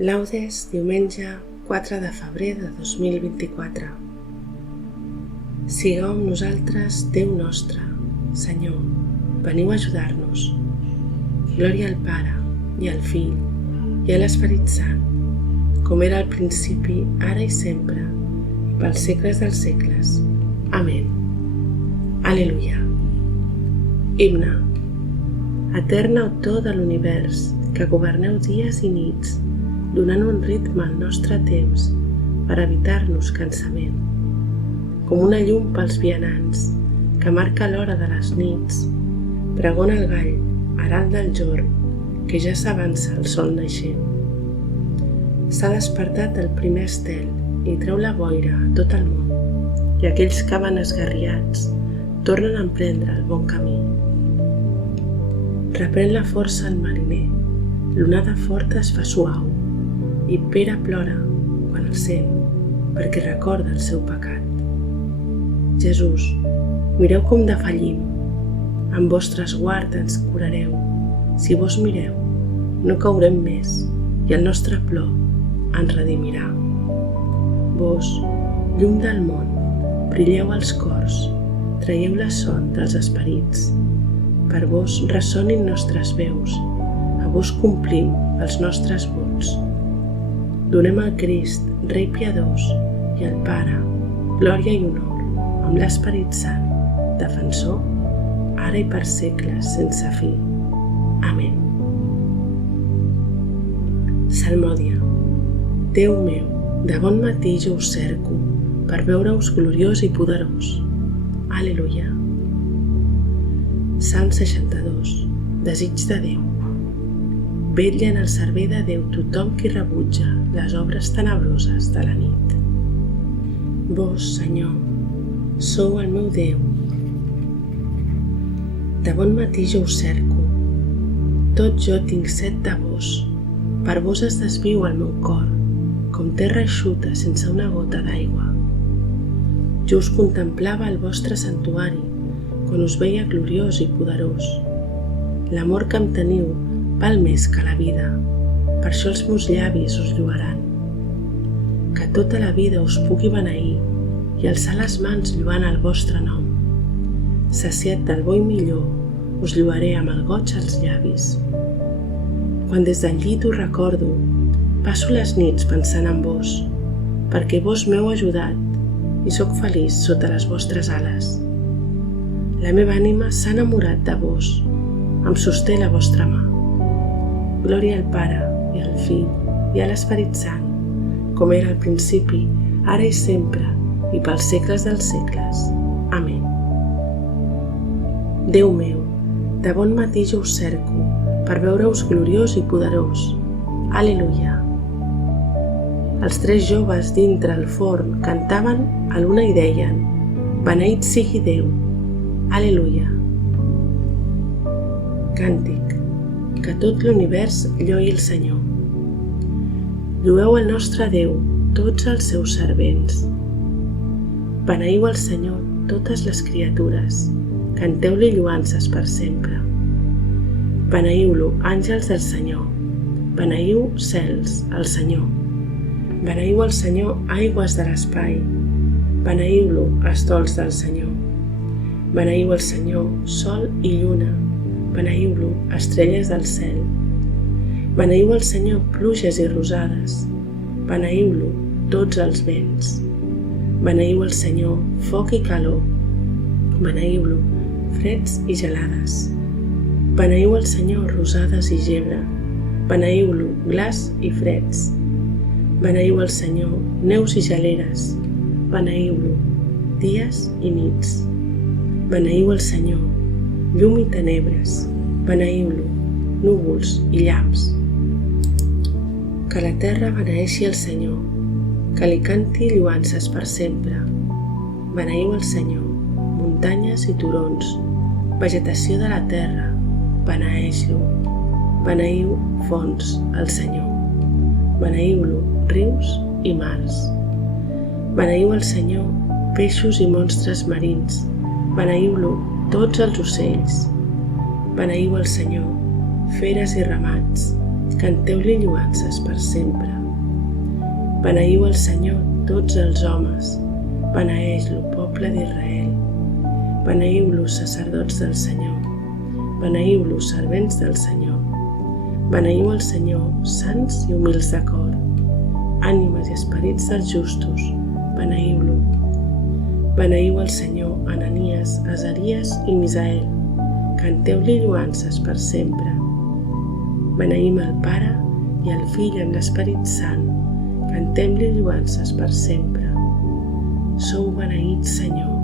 Laudes, diumenge 4 de febrer de 2024. Sigueu amb nosaltres, Déu nostre, Senyor, veniu a ajudar-nos. Glòria al Pare, i al Fill, i a l'Esperit Sant, com era al principi, ara i sempre, i pels segles dels segles. Amén. Aleluia. Himne. Etern autor de l'univers, que governeu dies i nits, donant un ritme al nostre temps per evitar-nos cansament. Com una llum pels vianants, que marca l'hora de les nits, pregona el gall, herald del jorn, que ja s'avança el sol naixent. S'ha despertat el primer estel i treu la boira a tot el món, i aquells que van esgarriats tornen a emprendre el bon camí. Reprèn la força el mariner, l'onada forta es fa suau, i Pere plora quan el sent, perquè recorda el seu pecat. Jesús, mireu com defallim, amb vostre esguard ens curareu. Si vos mireu, no caurem més, i el nostre plor ens redimirà. Vos, llum del món, brilleu als cors, traieu la son dels esperits. Per vos ressonin nostres veus, a vos complim els nostres vots. Donem al Crist, Rei piadós, i al Pare, glòria i honor, amb l'Esperit Sant, defensor, ara i per segles sense fi. Amén. Salmòdia. Déu meu, de bon matí jo us cerco, per veure-us gloriós i poderós. Aleluia. Salm 62. Desig de Déu. Vetlla en el servei de Déu tothom qui rebutja les obres tenebroses de la nit. Vos, Senyor, sou el meu Déu. De bon matí jo us cerco. Tot jo tinc set de vos. Per vos es desviu el meu cor, com terra eixuta sense una gota d'aigua. Jo us contemplava al vostre santuari, quan us veia gloriós i poderós. L'amor que em teniu val més que la vida, per això els meus llavis us lloaran. Que tota la vida us pugui beneir i alçar les mans lloant el vostre nom. Saciat del bo i millor, us lloaré amb el goig als llavis. Quan des del llit us recordo, passo les nits pensant en vos, perquè vos m'heu ajudat i sóc feliç sota les vostres ales. La meva ànima s'ha enamorat de vos, em sosté la vostra mà. Glòria al Pare, i al Fill, i a l'Esperit Sant, com era al principi, ara i sempre, i pels segles dels segles. Amén. Déu meu, de bon matí jo us cerco, per veure-us gloriós i poderós. Aleluia. Els tres joves dintre el forn cantaven a l'una i deien: beneït sigui Déu. Aleluia. Càntic. Que tot l'univers lloi el Senyor. Llueu el nostre Déu, tots els seus servents. Beneïu el Senyor, totes les criatures, canteu-li lloances per sempre. Beneïu-lo, àngels del Senyor, beneïu cels, el Senyor. Beneïu el Senyor, aigües de l'espai, beneïu-lo, estols del Senyor. Beneïu el Senyor, sol i lluna, beneïu-lo, estrelles del cel. Beneïu el Senyor, pluges i rosades. Beneïu-lo, tots els vents. Beneïu el Senyor, foc i calor. Beneïu-lo, freds i gelades. Beneïu el Senyor, rosades i gebre. Beneïu-lo, glaç i freds. Beneïu el Senyor, neus i geleres. Beneïu-lo, dies i nits. Beneïu el Senyor, llum i tenebres, beneïu-lo, núvols i llamps. Que la terra beneeixi el Senyor, que li canti lloances per sempre. Beneïu el Senyor, muntanyes i turons, vegetació de la terra, beneeix-lo. Beneïu fonts al Senyor, beneïu-lo, rius i mars. Beneïu el Senyor, peixos i monstres marins, beneïu-lo, tots els ocells. Beneïu el Senyor, feres i ramats, Canteu-li lloances per sempre. Beneiu el Senyor tots els homes, beneeix-lo, poble d'Israel. Beneiu-lo, sacerdots del Senyor. Beneiu-lo, servents del Senyor. Beneiu el Senyor, sants i humils de cor. Ànimes i esperits dels justos, beneiu-lo. Beneiu el Senyor, Ananies, Azaries i Misael. Canteu-li lloances per sempre. Beneïm el Pare i el Fill amb l'Esperit Sant. Cantem-li lloances per sempre. Sou beneïts, Senyor,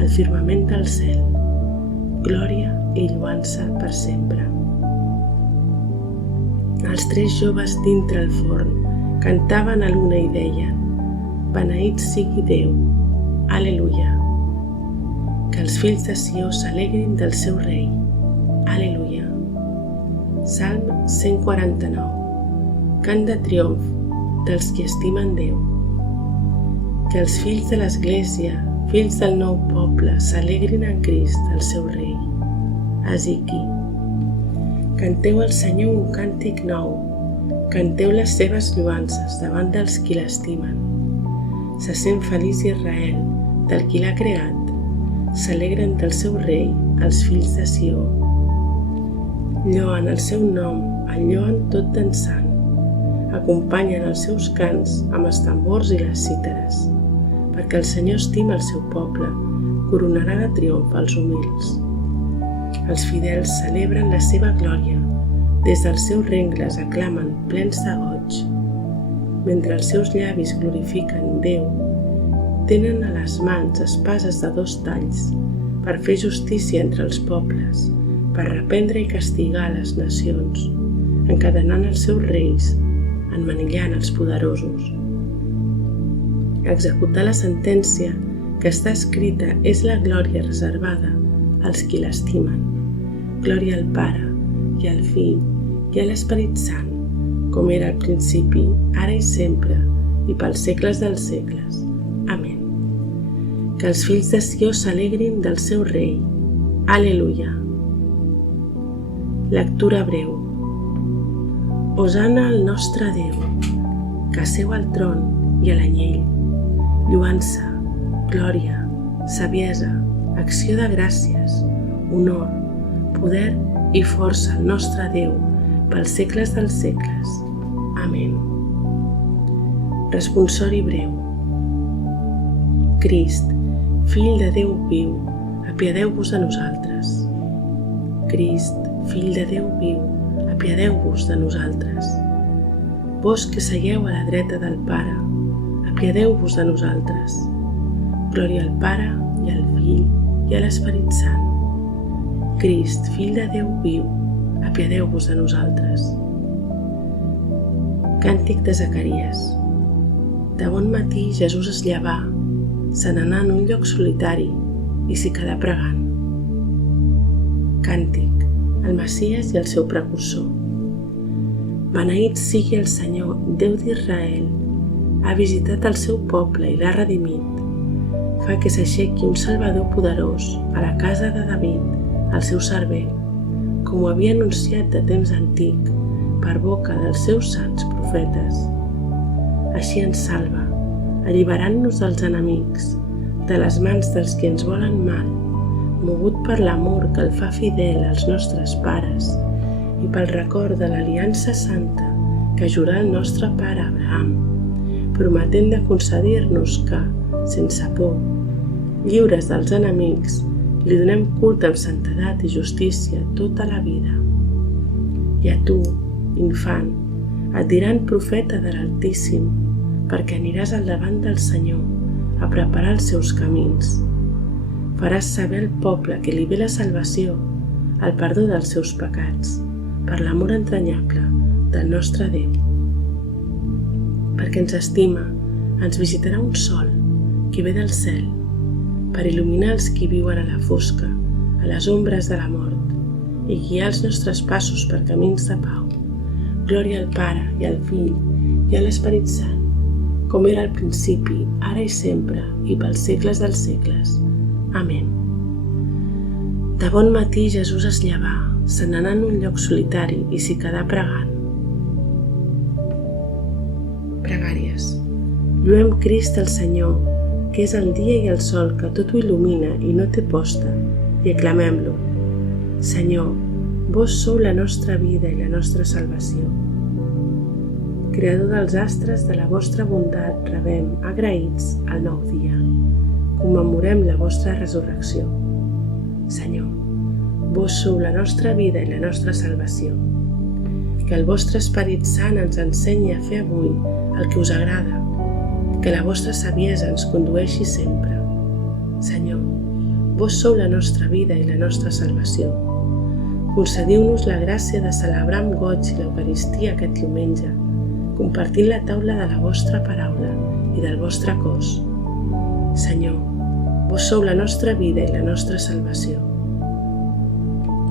al firmament del cel. Glòria i lloança per sempre. Els 3 joves dintre el forn cantaven a l'una i deien: Beneït sigui Déu, Aleluia. Que els fills de Sió s'alegrin del seu rei, Aleluia. Salm 149. Cant de triomf dels qui estimen Déu. Que els fills de l'Església, fills del nou poble, s'alegrin en Crist, el seu rei. Ezequiel. Canteu al Senyor un càntic nou. Canteu les seves lloances davant dels qui l'estimen. Se sent feliç Israel, del qui l'ha creat. S'alegren del seu rei, els fills de Sió. Lloen el seu nom, el lloen tot dansant. Acompanyen els seus cants amb els tambors i les cítares, perquè el Senyor estima el seu poble, coronarà de triomf els humils. Els fidels celebren la seva glòria, des dels seus rengles aclamen plens de goig. Mentre els seus llavis glorifiquen Déu, tenen a les mans espases de 2 talls per fer justícia entre els pobles, per reprendre i castigar les nacions, encadenant els seus reis, emmanillant els poderosos. Executar la sentència que està escrita és la glòria reservada als qui l'estimen. Glòria al Pare, i al Fill, i a l'Esperit Sant, com era al principi, ara i sempre, i pels segles dels segles. Amén. Que els fills de Sió s'alegrin del seu rei. Aleluia. Lectura breu. Hosana al nostre Déu, que seu al tron i a l'anyell. Lloança, glòria, saviesa, acció de gràcies, honor, poder i força al nostre Déu pels segles dels segles. Amén. Responsori breu. Crist, Fill de Déu viu, apiadeu-vos de nosaltres. Crist, Fill de Déu viu, apiadeu-vos de nosaltres. Vós que seieu a la dreta del Pare, apiadeu-vos de nosaltres. Glòria al Pare, i al Fill, i a l'Esperit Sant. Crist, Fill de Déu viu, apiadeu-vos de nosaltres. Càntic de Zacaries. De bon matí Jesús es llevà, se n'anà en un lloc solitari i s'hi quedà pregant. Càntic, el Messies i el seu precursor. Beneït sigui el Senyor, Déu d'Israel, ha visitat el seu poble i l'ha redimit. Fa que s'aixequi un Salvador poderós a la casa de David, el seu servent, com ho havia anunciat de temps antic per boca dels seus sants profetes. Així ens salva, alliberant-nos dels enemics, de les mans dels que ens volen mal, mogut per l'amor que el fa fidel als nostres pares i pel record de l'aliança santa que jurà el nostre pare Abraham, prometent de concedir-nos que, sense por, lliures dels enemics, li donem culte amb santedat i justícia tota la vida. I a tu, infant, et diran profeta de l'Altíssim, perquè aniràs al davant del Senyor a preparar els seus camins. Faràs saber al poble que li ve la salvació, el perdó dels seus pecats, per l'amor entranyable del nostre Déu. Perquè ens estima, ens visitarà un sol, que ve del cel, per il·luminar els qui viuen a la fosca, a les ombres de la mort, i guiar els nostres passos per camins de pau. Glòria al Pare, i al Fill, i a l'Esperit Sant, com era al principi, ara i sempre, i pels segles dels segles. Amén. De bon matí Jesús es llevà, se n'anà en un lloc solitari i s'hi quedà pregant. Pregàries. Lluem Crist el Senyor, que és el dia i el sol que tot ho il·lumina i no té posta, i aclamem-lo. Senyor, vos sou la nostra vida i la nostra salvació. Creador dels astres, de la vostra bondat rebem, agraïts, el nou dia. Commemorem la vostra resurrecció. Senyor, vos sou la nostra vida i la nostra salvació. Que el vostre Esperit Sant ens ensenyi a fer avui el que us agrada, que la vostra saviesa ens condueixi sempre. Senyor, vos sou la nostra vida i la nostra salvació. Concediu-nos la gràcia de celebrar amb goig l'Eucaristia aquest diumenge, compartint la taula de la vostra paraula i del vostre cos. Senyor, vos sou la nostra vida i la nostra salvació.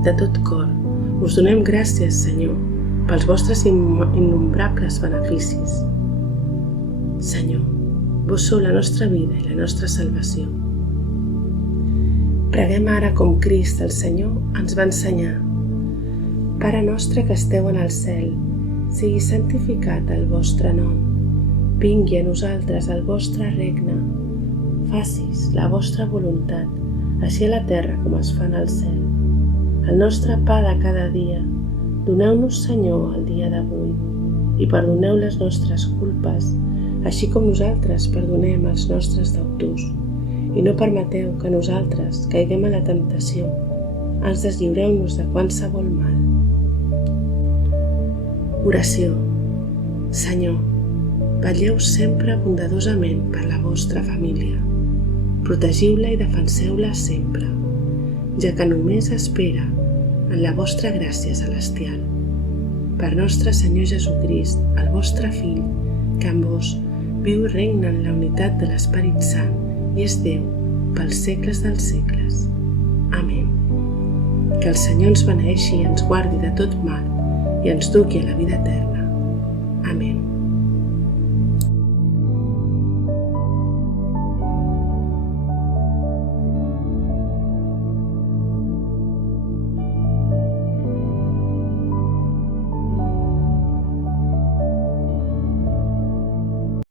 De tot cor, us donem gràcies, Senyor, pels vostres innombrables beneficis. Senyor, vos sou la nostra vida i la nostra salvació. Preguem ara com Crist, el Senyor, ens va ensenyar. Pare nostre que esteu en el cel, sigui santificat el vostre nom. Vingui a nosaltres el vostre regne. Facis la vostra voluntat, així a la terra com es fa en el cel. El nostre pa de cada dia, doneu-nos, Senyor, el dia d'avui, i perdoneu les nostres culpes, així com nosaltres perdonem els nostres deutors. I no permeteu que nosaltres caiguem a la temptació, ans deslliureu-nos de qualsevol mal. Oració. Senyor, vetlleu sempre bondadosament per la vostra família. Protegiu-la i defenseu-la sempre, ja que només espera en la vostra gràcia celestial. Per nostre Senyor Jesucrist, el vostre Fill, que amb vos viu i regna en la unitat de l'Esperit Sant i és Déu pels segles dels segles. Amén. Que el Senyor ens beneeixi i ens guardi de tot mal i ens duqui a la vida eterna. Amén.